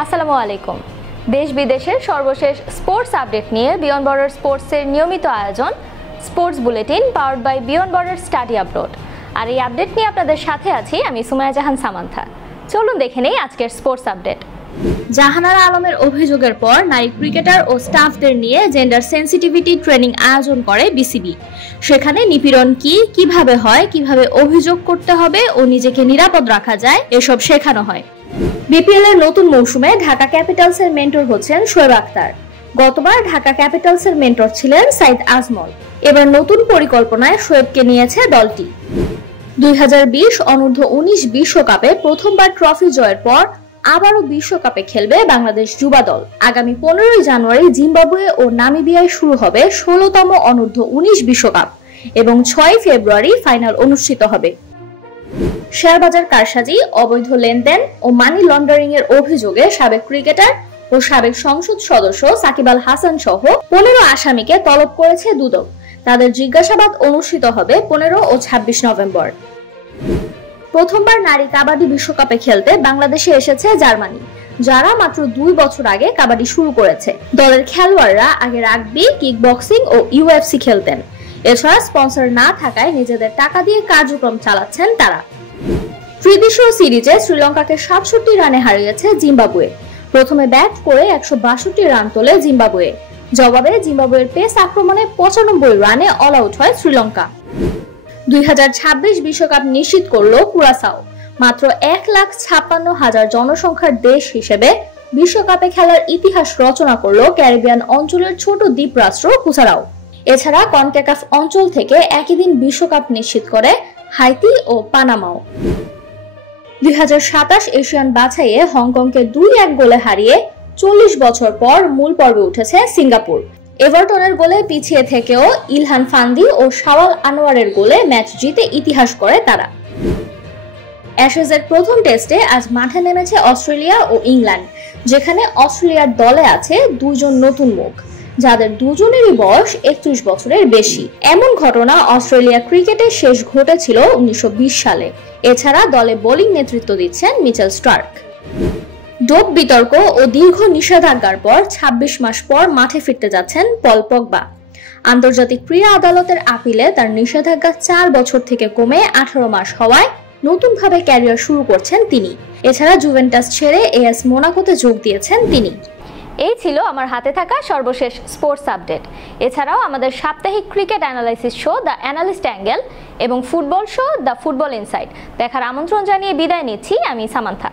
আসসালামু আলাইকুম। দেশ বিদেশের সর্বশেষ স্পোর্টস আপডেট নিয়ে বিয়ন্ড বর্ডার স্পোর্টসের নিয়মিত আয়োজন sports bulletin powered by beyond border study upload. আর এই আপডেট নিয়ে আপনাদের সাথে আছি আমি সুমাইয়া জাহান সামান্থা। চলুন দেখে নেই আজকের স্পোর্টস আপডেট। জাহানারা আলমের অভিযোগের পর নারী ক্রিকেটার ও স্টাফদের নিয়ে জেন্ডার সেন্সিটিভিটি ট্রেনিং আয়োজন করে বিসিবি। সেখানে নিপীড়ন কিভাবে হয়, কিভাবে অভিযোগ করতে হবে ও নিজেকে নিরাপদ রাখা যায় এসব শেখানো হয়। বিপিএল এর নতুন মৌসুমে ঢাকা ক্যাপিটালসের মেন্টর হচ্ছেন শোয়েব আখতার। গতবার ঢাকা ক্যাপিটালসের মেন্টর ছিলেন সাইদ আজমল। এবার নতুন পরিকল্পনায় শোয়েবকে নিয়েছে দলটি। 2020 অনূর্ধ্ব-19 বিশ্বকাপে প্রথমবার ট্রফি জয়ের পর আবারও বিশ্বকাপে খেলবে বাংলাদেশ যুবা দল। আগামী 15 জানুয়ারি জিম্বাবুয়ে ও নামিবিয়ায় শুরু হবে 16তম অনূর্ধ্ব-19 বিশ্বকাপ এবং 6 ফেব্রুয়ারি ফাইনাল অনুষ্ঠিত হবে। শেয়ারবাজার কারসাজি, অবৈধ লেনদেন ও মানি লন্ডারিং এর অভিযোগে সাবেক ক্রিকেটার ও সাবেক সংসদ সদস্য সাকিব আল হাসান সহ 15 আসামিকে তলব করেছে দুদক। তাদের জিজ্ঞাসাবাদ অনুষ্ঠিত হবে 15 ও 26 নভেম্বর। প্রথমবার নারী কাবাডি বিশ্বকাপে খেলতে বাংলাদেশে এসেছে জার্মানি, যারা মাত্র 2 বছর আগে কাবাডি শুরু করেছে। দলের খেলোয়াড়রা আগে রাগবি, কিকবক্সিং ও ইউএফসি খেলতেন। এছাড়া স্পন্সর না থাকায় নিজেদের টাকা দিয়ে কার্যক্রম চালাচ্ছেন তারা। ত্রিদেশীয় সিরিজে শ্রীলঙ্কাকে 67 রানে হারিয়েছে জিম্বাবুয়ে। প্রথমে ব্যাট করে 162 রান তোলে জিম্বাবুয়ে। জবাবে জিম্বাবুয়ের পেস আক্রমণে 95 রানে অল আউট হয় শ্রীলঙ্কা। 2026 বিশ্বকাপ নিশ্চিত করল কুরাসাও। মাত্র 1,56,000 জনসংখ্যার দেশ হিসেবে বিশ্বকাপে খেলার ইতিহাস রচনা করল ক্যারিবিয়ান অঞ্চলের ছোট দ্বীপ রাষ্ট্র কুসারাও। এছাড়া কনকাকাফ অঞ্চল থেকে একই দিন বিশ্বকাপ নিশ্চিত করে হাইতি ও পানামাও। 2027 এশিয়ান বাছাইয়ে হংকংকে 2-1 গোলে হারিয়ে 40 বছর পর মূল পর্বে উঠেছে সিঙ্গাপুর। এভারটনের গোলে পিছিয়ে থেকেও ইলহান ফান্দি ও শাওয়াল আনোয়ারের গোলে ম্যাচ জিতে ইতিহাস করে তারা। অ্যাশেজের প্রথম টেস্টে আজ মাঠে নেমেছে অস্ট্রেলিয়া ও ইংল্যান্ড, যেখানে অস্ট্রেলিয়ার দলে আছে 2 জন নতুন মুখ, যাদের দুজনেরই বয়স 31 বছরের বেশি। এমন ঘটনা অস্ট্রেলিয়া ক্রিকেটে শেষ ঘটেছিল 1920 সালে। এছাড়া দলে বোলিং নেতৃত্ব দিচ্ছেন মিচেল স্টার্ক। ডোপ বিতর্ক ও দীর্ঘ নিষেধাজ্ঞার পর 26 মাস পর মাঠে ফিরতে যাচ্ছেন পল পগবা। আন্তর্জাতিক ক্রীড়া আদালতের আপিলে তার নিষেধাজ্ঞা 4 বছর থেকে কমে 18 মাস হওয়ায় নতুনভাবে ক্যারিয়ার শুরু করছেন তিনি। এছাড়া জুভেন্টাস ছেড়ে এএস মোনাকোতে যোগ দিয়েছেন তিনি। এই ছিল আমার হাতে থাকা সর্বশেষ স্পোর্টস আপডেট। এছাড়াও আমাদের সাপ্তাহিক cricket analysis show the analyst angle এবং football show the football inside দেখার আমন্ত্রণ জানিয়ে বিদায় নিচ্ছি আমি সামান্থা।